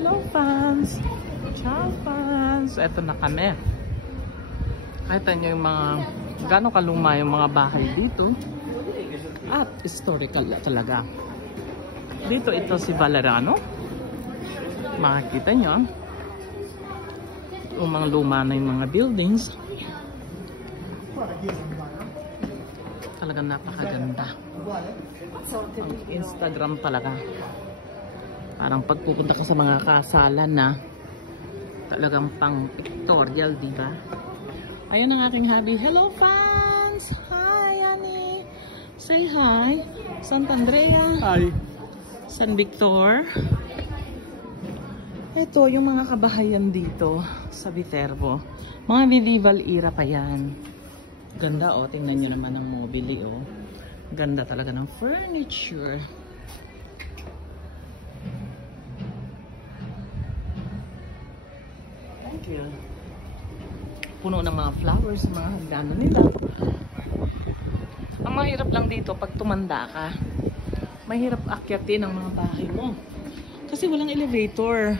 Hello fans! Ciao fans! Eto na kami. Nakita nyo yung mga gano'ng kaluma yung mga bahay dito. At historical talaga. Dito ito si Valeriano. Makikita nyo. Yung mga luma na yung mga buildings. Talagang napakaganda. Instagram talaga. Parang pagpupunta ka sa mga kasalan na talagang pang pictorial, di ba? Ayun ang aking hubby. Hello fans! Hi Annie! Say hi! Santa Andrea! Hi! San Victor! Ito yung mga kabahayan dito sa Viterbo. Mga medieval era pa yan. Ganda oh, tingnan nyo naman ang mobili oh. Ganda talaga ng furniture. Thank you. Puno ng mga flowers, mga hagdanan nila. Ang mahirap lang dito pag tumanda ka. Mahirap akyatin ang mga bahay mo. Kasi walang elevator.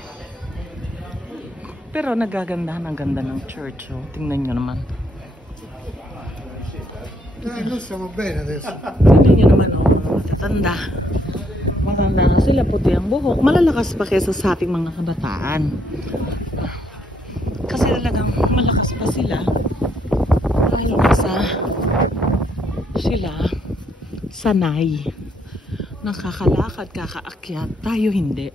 Pero nagagandahan ang ganda ng church oh. Tingnan nyo naman. Noi siamo bene adesso. Tingnan nyo naman oh, mga matatanda. Matanda na sila, puti ang buhok. Malalakas pa kaysa sa ating mga kabataan. Kasi talagang malakas pa sila. Dahil nasa sila sanay. Nakakalakad, kakaakyat. Tayo hindi.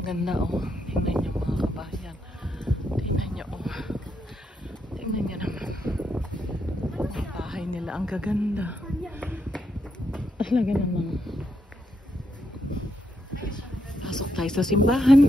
Ganda oh. Tingnan nyo mga kabayan. Tingnan nyo oh. Tingnan nyo naman. Ang bahay nila, ang gaganda. Talaga naman. Pasok tayo sa simbahan.